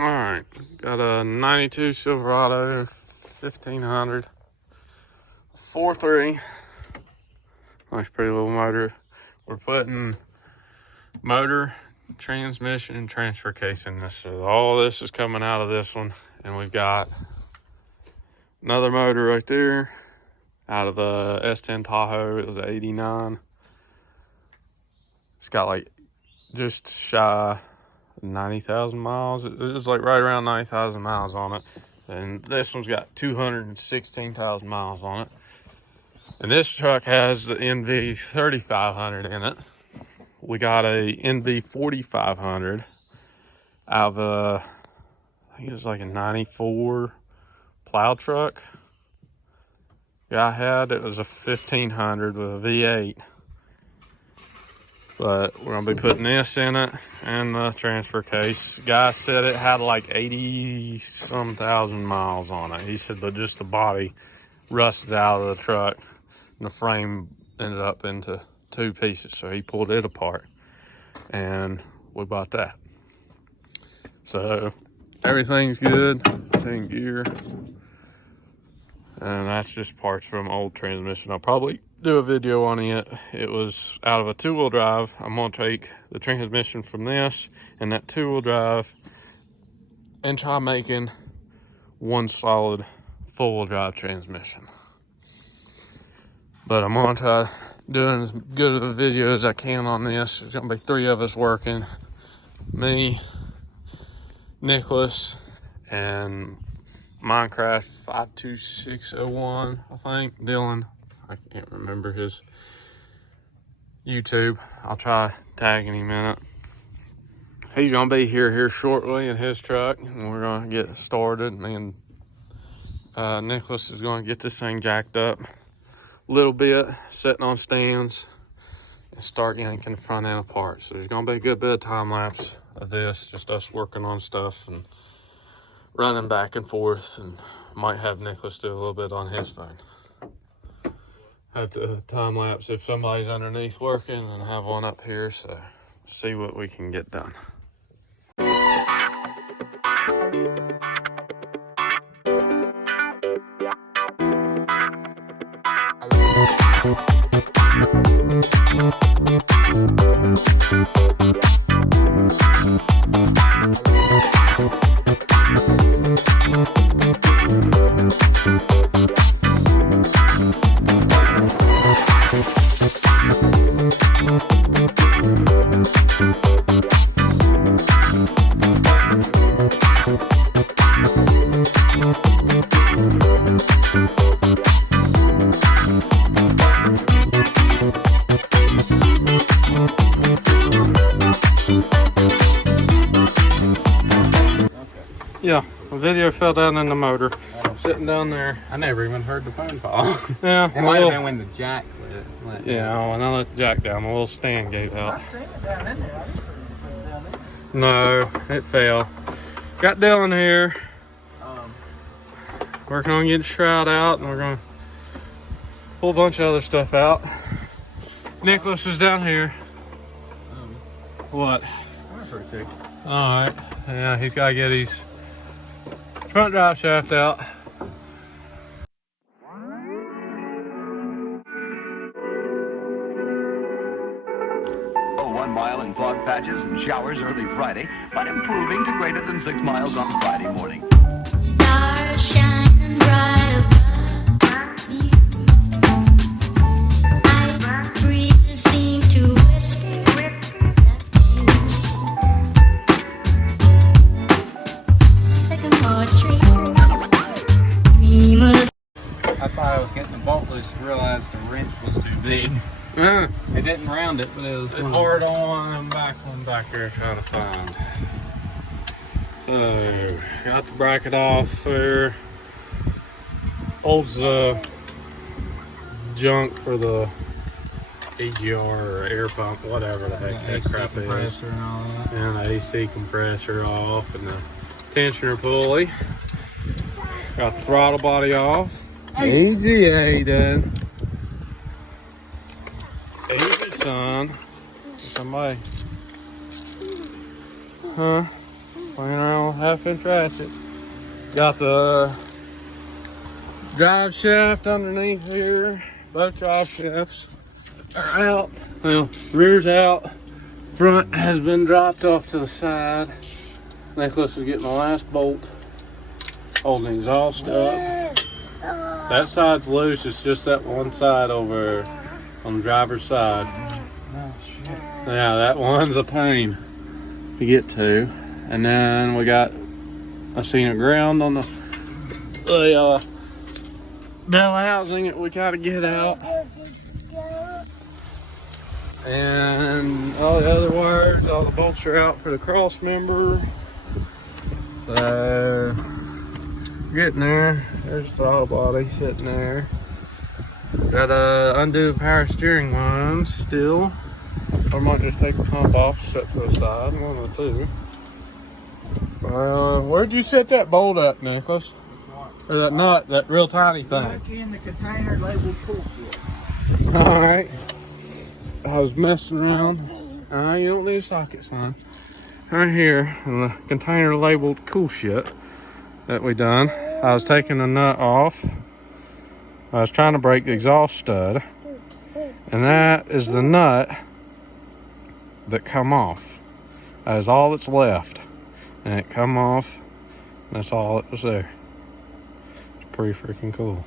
All right, got a 92 Silverado 1500 4.3. Nice pretty little motor. We're putting motor, transmission, and transfer case in this. So all this is coming out of this one. And we've got another motor right there out of the S10 Tahoe. It was 89. It's got like just shy 90,000 miles. It was like right around 90,000 miles on it. And this one's got 216,000 miles on it. And this truck has the NV 3500 in it. We got a NV 4500 out of a, I think it was like a 94 plow truck. Yeah, I had, it was a 1500 with a V8. But we're gonna be putting this in it and the transfer case. The guy said it had like 80-some thousand miles on it. He said that just the body rusted out of the truck and the frame ended up into two pieces. So he pulled it apart and we bought that. So everything's good, it's in gear. And that's just parts from old transmission. I'll probably do a video on it. It was out of a two-wheel drive. I'm gonna take the transmission from this and that two-wheel drive and try making one solid four-wheel drive transmission. But I'm gonna try doing as good of a video as I can on this. There's gonna be three of us working. Me, Nicholas, and Minecraft 52601, I think. Dylan, I can't remember his YouTube. I'll try tagging him in it. He's gonna be here shortly in his truck, and we're gonna get started. Me and Nicholas is gonna get this thing jacked up a little bit, sitting on stands, and start yanking the front end apart. So there's gonna be a good bit of time lapse of this, just us working on stuff and running back and forth, and might have Nicholas do a little bit on his phone. Have to time lapse if somebody's underneath working and have one up here, so see what we can get done. Yeah, the video fell down in the motor. Sitting down there. I never even heard the phone call. Yeah. It might have been when the jack lit. Yeah, when I let the jack down, the little stand gave out. I seen it down in there. I just put it down in. No, it fell. Got Dylan here. Working on getting shroud out, and we're gonna pull a bunch of other stuff out. Nicholas is down here. What? All right. Yeah, he's gotta get his front drive shaft out. Oh, 1 mile in fog patches and showers early Friday, but improving to greater than 6 miles on Friday morning. Stars shining bright above me. Night breezes seem to whisper Sycamore tree. I thought I was getting the bolt loose and realized the wrench was too big. Yeah. It didn't round it, but it was It's hard on and back one back here trying to find. So, got the bracket off there. Holds the junk for the AGR or air pump, whatever the heck that crap is. Compressor and all that. And the AC compressor off, and the tensioner pulley. Got the throttle body off. Easy, Aiden. Easy, son. Somebody. Huh? playing around with half-inch ratchet. Got the drive shaft underneath here. Both drive shafts are out. Well, rear's out. Front has been dropped off to the side. Nicholas is getting the last bolt, holding the exhaust up. That side's loose. It's just that one side over on the driver's side. Oh, shit. Yeah, that one's a pain to get to. And then we got, I seen a ground on the bell housing that we gotta get out. And all the other wires, all the bolts are out for the cross member. So, getting there. There's the throttle body sitting there. Got to undo the power steering lines still. Or might just take the pump off, set to the side, one of the two. Where'd you set that bolt up, Nicholas? Or that nut, that real tiny thing? Back in the container labeled toolkit. Alright. I was messing around. You don't need a socket, son. Right here in the container labeled cool shit that we done. I was taking the nut off. I was trying to break the exhaust stud. And that is the nut that come off. That is all that's left. And it come off. And that's all that was there. It's pretty freaking cool.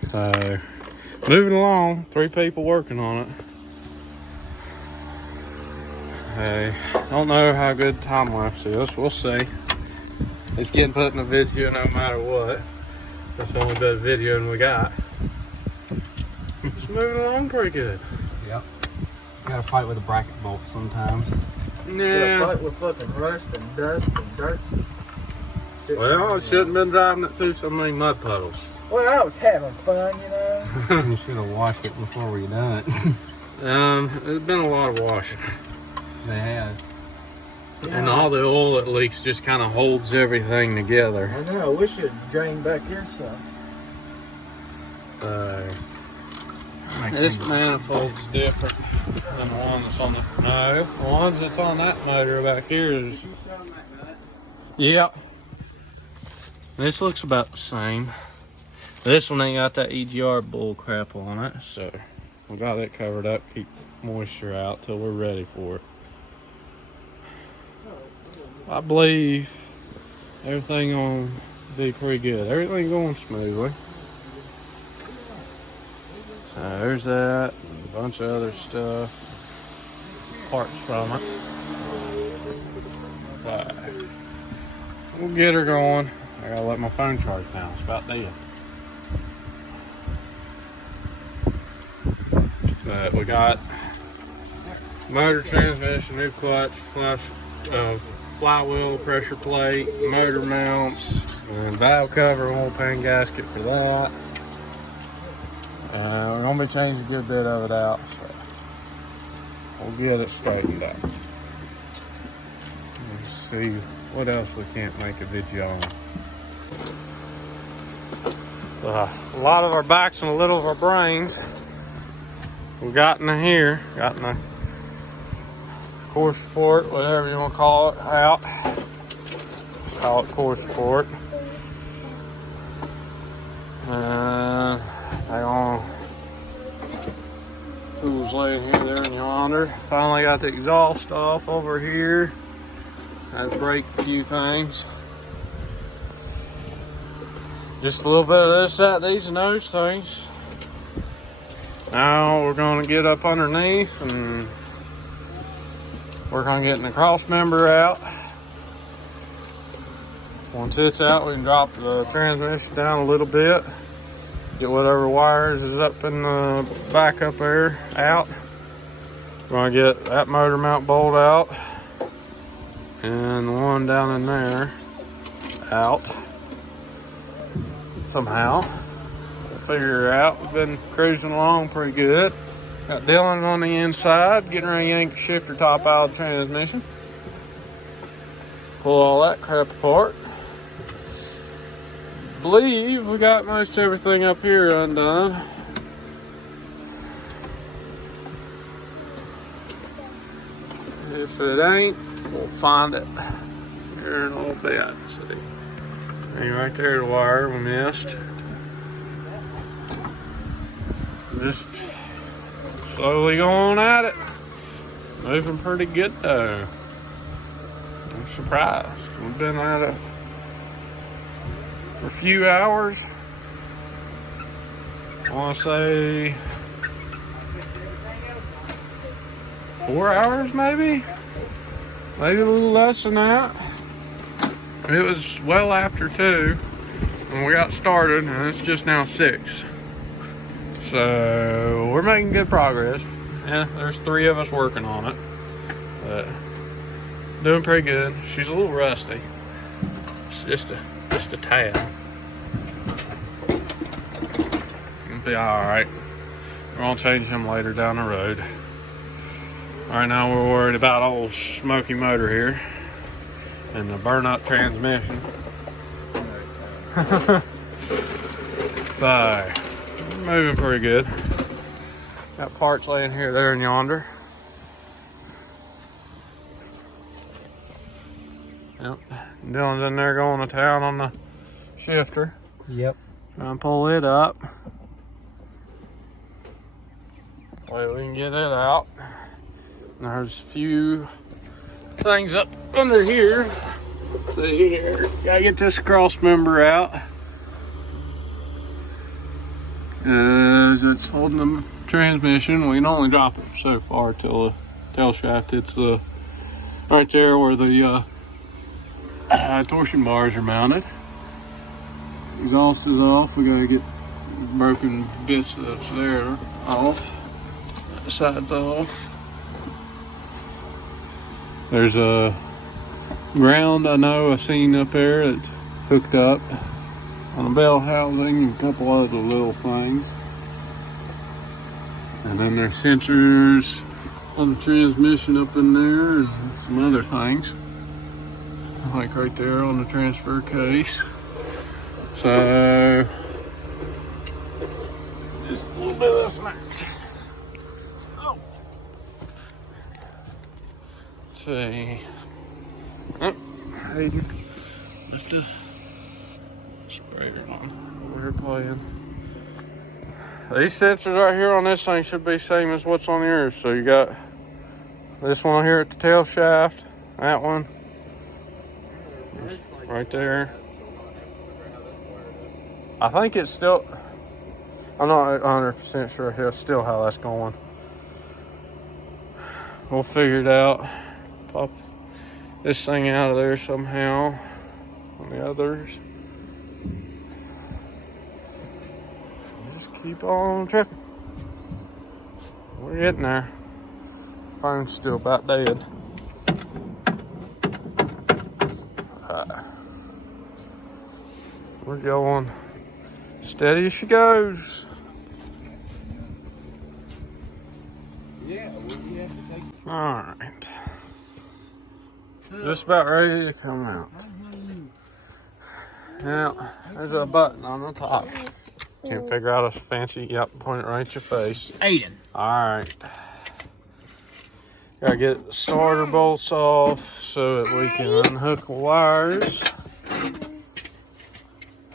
So, moving along. 3 people working on it. I don't know how good time lapse is. We'll see. It's getting put in a video no matter what. That's the only bit of video we got. It's moving along pretty good. Yep. Gotta fight with a bracket bolt sometimes. Yeah. Yeah. Fight with fucking rust and dust and dirt. Well, I shouldn't have been driving it through so many mud puddles. Well, I was having fun, you know. You should have washed it before we done it. There's been a lot of washing. They have. And all the oil that leaks just kind of holds everything together. I know. We should drain back here some. This manifold's different than the one that's on the... No, the ones that's on that motor back here is... Yep. This looks about the same. This one ain't got that EGR bull crap on it, so we got it covered up, keep moisture out till we're ready for it. I believe everything gonna be pretty good. Everything going smoothly. So there's that, and a bunch of other stuff, parts from it. But we'll get her going. I gotta let my phone charge now. It's about dead. But we got motor, transmission, new clutch, flywheel, pressure plate, motor mounts, and valve cover, oil pan gasket for that. We're gonna be changing a good bit of it out, so we'll get it straightened out. Let's see what else we can't make a video on. A lot of our backs and a little of our brains we got in here, got in the core support, whatever you want to call it, out. Call it core support. Hang on. Tools laying here, there, and yonder. Finally got the exhaust off over here. Had to break a few things. Just a little bit of this, that, these, and those things. Now we're going to get up underneath and work on getting the cross member out. Once it's out, we can drop the transmission down a little bit. Get whatever wires is up in the back up there out. We're going to get that motor mount bolt out. And the one down in there out. Somehow. We'll figure it out. We've been cruising along pretty good. Got Dylan on the inside, getting ready to yank the shifter top out of the transmission. Pull all that crap apart. Believe we got most everything up here undone. If it ain't, we'll find it here in a little bit. See, hang right there, the wire we missed. Just slowly going at it. Moving pretty good though. I'm surprised. We've been at it for a few hours. I want to say 4 hours maybe a little less than that. It was well after 2 when we got started, and it's just now 6. So we're making good progress. Yeah, there's 3 of us working on it, but doing pretty good. She's a little rusty. It's just a tad. It'll be all right. We're gonna change him later down the road. Right now we're worried about old smoky motor here and the burn-up transmission. So, moving pretty good. Got parts laying here, there, and yonder. Yep, Dylan's in there going to town on the shifter. Yep. Trying to pull it up. Way we can get it out. There's a few things up under here. See here, gotta get this cross member out. As it's holding the transmission, we can only drop it so far till the tail shaft hits the right there where the torsion bars are mounted. Exhaust is off. We gotta get broken bits that's there off. The side's off. There's a ground I know I've seen up there that's hooked up on a bell housing and a couple other little things. And then there's sensors on the transmission up in there and some other things. Like right there on the transfer case. So, just a little bit of this match. Oh. Let's see. Oh, Hayden. Just a sprayer on over here playing. These sensors right here on this thing should be same as what's on yours. So you got this one here at the tail shaft, that one right there. I think it's still, I'm not 100% sure it's still how that's going. We'll figure it out. Pop this thing out of there somehow on the others. Just keep on tripping. We're getting there. Phone's still about dead. We're going steady as she goes. Yeah, we have to take. All right. Just about ready to come out. Now, there's a button on the top. Can't figure out a fancy, yep, point it right at your face. Aiden. All right. Gotta get the starter bolts off so that we can unhook the wires.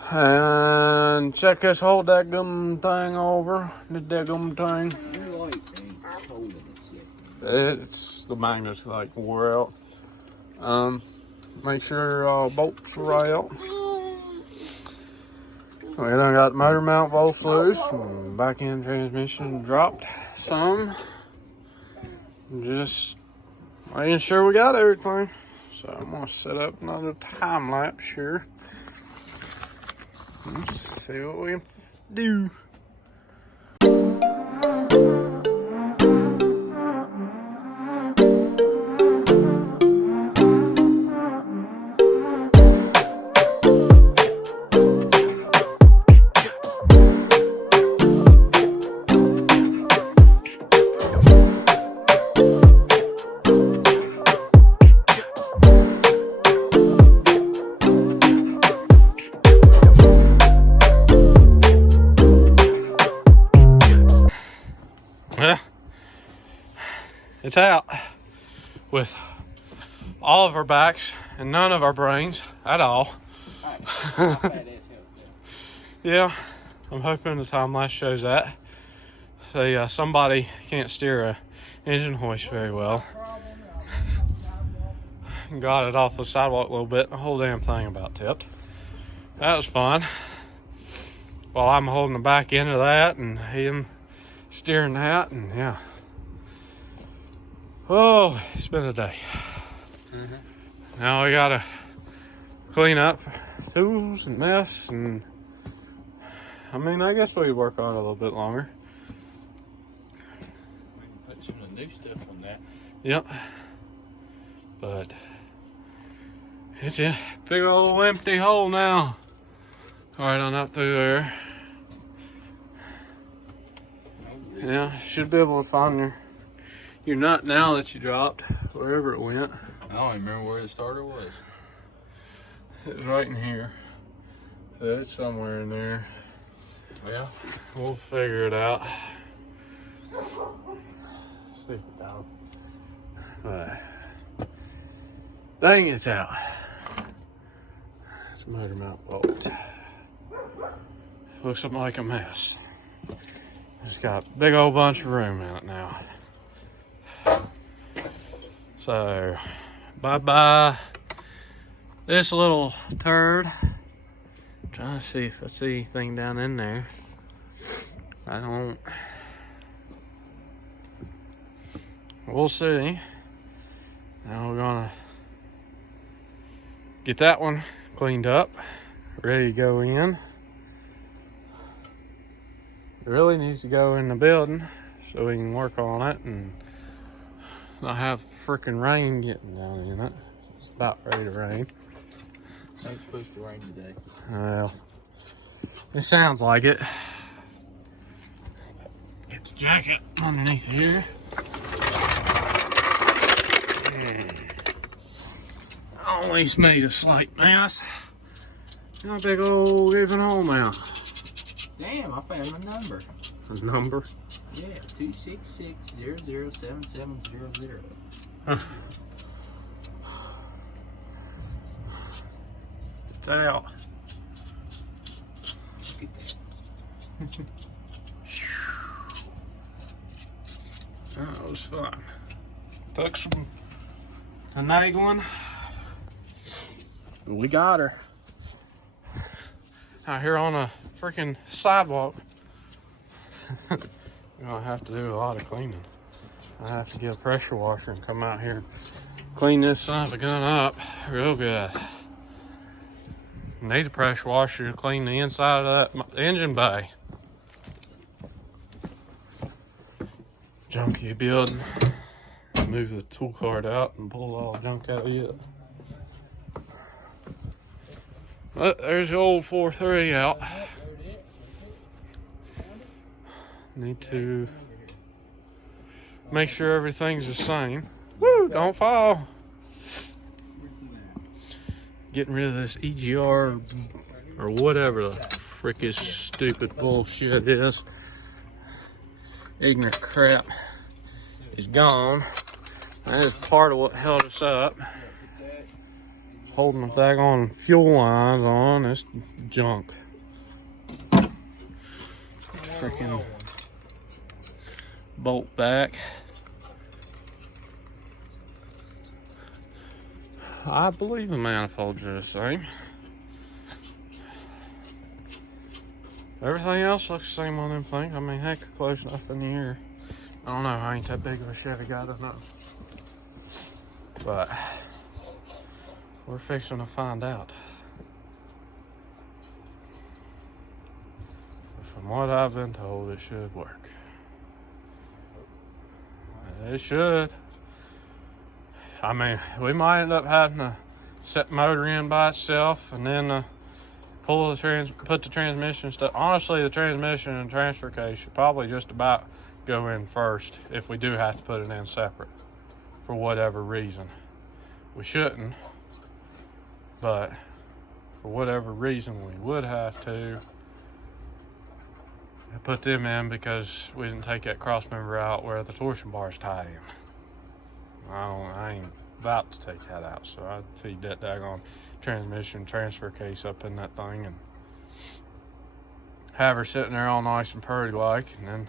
And check this whole daggum thing over. The daggum thing. It's the magnets like wore out. Make sure all bolts are out. We done got motor mount bolts loose. Back end transmission dropped some. Just making sure we got everything. So I'm gonna set up another time lapse here. Let's see what we can do. all of our backs and none of our brains at all. Yeah, I'm hoping the time lapse shows that. So somebody can't steer a engine hoist very well. Got it off the sidewalk a little bit. The whole damn thing about tipped. That was fun. While I'm holding the back end of that and him steering that, and yeah. Oh, it's been a day. Now we gotta clean up tools and mess, and I mean, I guess we work on it a little bit longer. We can put some of the new stuff on that. Yep. But it's a big old empty hole now. Right on up through there. Yeah, should be able to find your nut now that you dropped, wherever it went. I don't even remember where the starter was. It was right in here. So it's somewhere in there. Well, We'll figure it out. Stupid dog. But dang, it's out. It's a motor mount bolt. Looks something like a mess. It's got a big old bunch of room in it now. So, bye-bye this little turd. Trying to see if I see anything down in there. I don't. We'll see. Now we're gonna get that one cleaned up, ready to go in. It really needs to go in the building so we can work on it and not have freaking rain getting down in it. It's about ready to rain. ain't supposed to rain today. Well, it sounds like it. Get the jacket underneath here. Always made a slight mess. Got a big old gaping hole now. Damn, I found my number. A number? Yeah, 266007700. It's out. Look at that. That was fun. Took some finagling. We got her. Out here on a freaking sidewalk. We're gonna have to do a lot of cleaning. I have to get a pressure washer and come out here and clean this son of a gun up real good. Need a pressure washer to clean the inside of that engine bay. Junky building. Move the tool cart out and pull all the junk out of it. But there's the old 4.3 out. Need to make sure everything's the same. Woo, don't fall. Getting rid of this EGR or whatever the frick is stupid bullshit is. Ignorant crap is gone. That is part of what held us up. Holding the daggone fuel lines on this junk. Freaking bolt back. I believe the manifolds are the same. Everything else looks the same on them things. I mean, heck, close enough in the air. I don't know, I ain't that big of a Chevy guy to know. But we're fixing to find out. From what I've been told, it should work. It should. I mean, we might end up having to set the motor in by itself and then put the transmission stuff. Honestly, the transmission and transfer case should probably just about go in first if we do have to put it in separate for whatever reason. We shouldn't, but for whatever reason we would have to put them in because we didn't take that cross member out where the torsion bar is tied in. I about to take that out. So I'd feed that daggone transmission transfer case up in that thing and have her sitting there all nice and purdy like, and then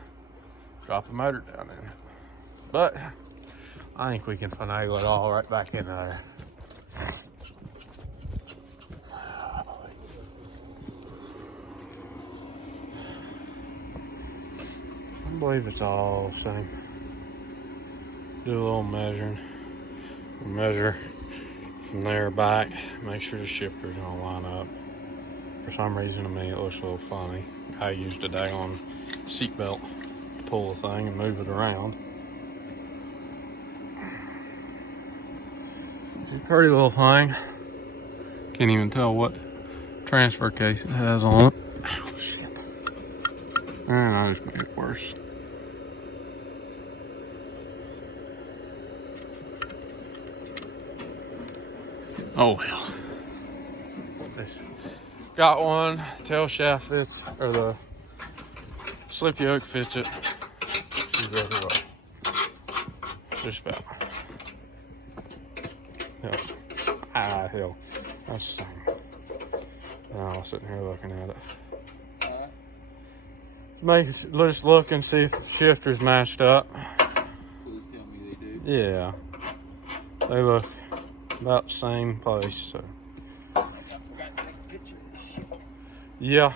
drop the motor down in it. But I think we can finagle it all right back into there. I believe it's all the same. Do a little measuring. We'll measure from there back, make sure the shifter's gonna line up. For some reason to me it looks a little funny. I used a daggone seatbelt to pull the thing and move it around. It's a pretty little thing. Can't even tell what transfer case it has on it. Oh shit. And I just made it worse. Oh well. Got one, tail shaft fits, or the slip yoke fits it. She's really well. Just about. Yep. Ah, hell. That's the same. Now I'm sitting here looking at it. Let's look and see if the shifter's matched up. Please tell me they do. Yeah. They look about the same place, so. I forgot to take a picture of this shit. Yeah.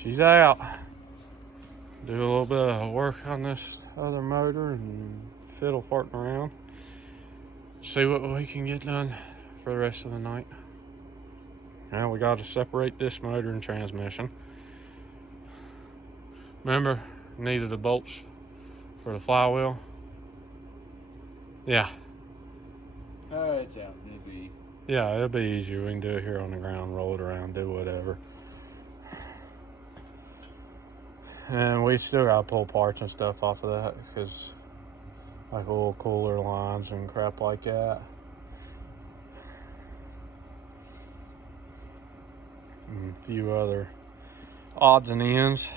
She's out. Do a little bit of work on this other motor and fiddle farting around. See what we can get done for the rest of the night. Now we got to separate this motor and transmission. Remember, needed the bolts for the flywheel. Yeah. Oh, it's out. It'll be. Yeah, it'll be easier. We can do it here on the ground, roll it around, do whatever. And we still gotta pull parts and stuff off of that, because like little cooler lines and crap like that. And a few other odds and ends.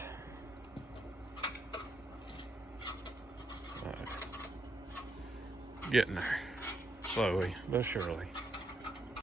Getting there, slowly but surely.